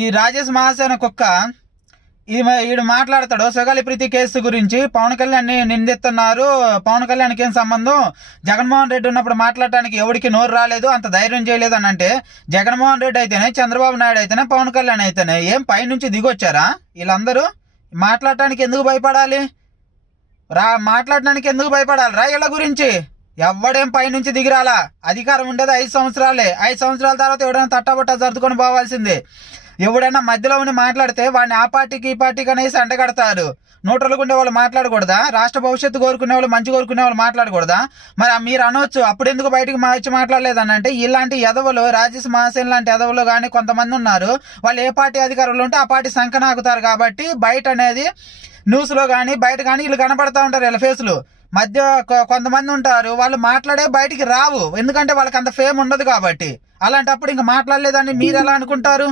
ఈ రాజేష్ మహాసేన కుక్క ఈడు మాట్లాడతాడు సుగాలి ప్రీతి కేసు గురించి. పవన్ కళ్యాణ్ నిందిస్తున్నారు, పవన్ కళ్యాణ్కి ఏం సంబంధం, జగన్మోహన్ రెడ్డి ఉన్నప్పుడు మాట్లాడటానికి ఎవరికి నోరు రాలేదు, అంత ధైర్యం చేయలేదు అని అంటే, జగన్మోహన్ రెడ్డి అయితేనే, చంద్రబాబు నాయుడు అయితేనే, పవన్ కళ్యాణ్ అయితేనే ఏం పైనుంచి దిగొచ్చారా వీళ్ళందరూ? మాట్లాడటానికి ఎందుకు భయపడాలి? మాట్లాడడానికి ఎందుకు భయపడాలి రా వీళ్ళ గురించి? ఎవడేం పైనుంచి దిగిరాలా. అధికారం ఉండేది 5 సంవత్సరాలే. 5 సంవత్సరాల తర్వాత ఎవడైనా తట్టబట్ట సర్దుకొని పోవాల్సిందే. ఎవడైనా మధ్యలో ఉండి మాట్లాడితే వాడిని ఆ పార్టీకి ఈ పార్టీకి అనేసి అంటగడతారు. నోట్రలుకుండే వాళ్ళు మాట్లాడకూడదా? రాష్ట్ర భవిష్యత్తు కోరుకునే వాళ్ళు, మంచి కోరుకునే వాళ్ళు మాట్లాడకూడదా? మరి మీరు అనొచ్చు, అప్పుడు ఎందుకు బయటకు వచ్చి మాట్లాడలేదని అంటే, ఇలాంటి ఎదవలు, రాజేష్ మహాసేన్ లాంటి ఎదవలు కానీ కొంతమంది ఉన్నారు. వాళ్ళు ఏ పార్టీ అధికారంలో ఉంటే ఆ పార్టీ సంకనాకుతారు కాబట్టి బయట అనేది న్యూస్లో కానీ బయట కానీ వీళ్ళు కనపడతా ఉంటారు. వీళ్ళ ఫేసులు మధ్య కొంతమంది ఉంటారు, వాళ్ళు మాట్లాడే బయటికి రావు, ఎందుకంటే వాళ్ళకి అంత ఫేమ్ ఉండదు కాబట్టి. అలాంటప్పుడు ఇంకా మాట్లాడలేదని మీరు ఎలా అనుకుంటారు?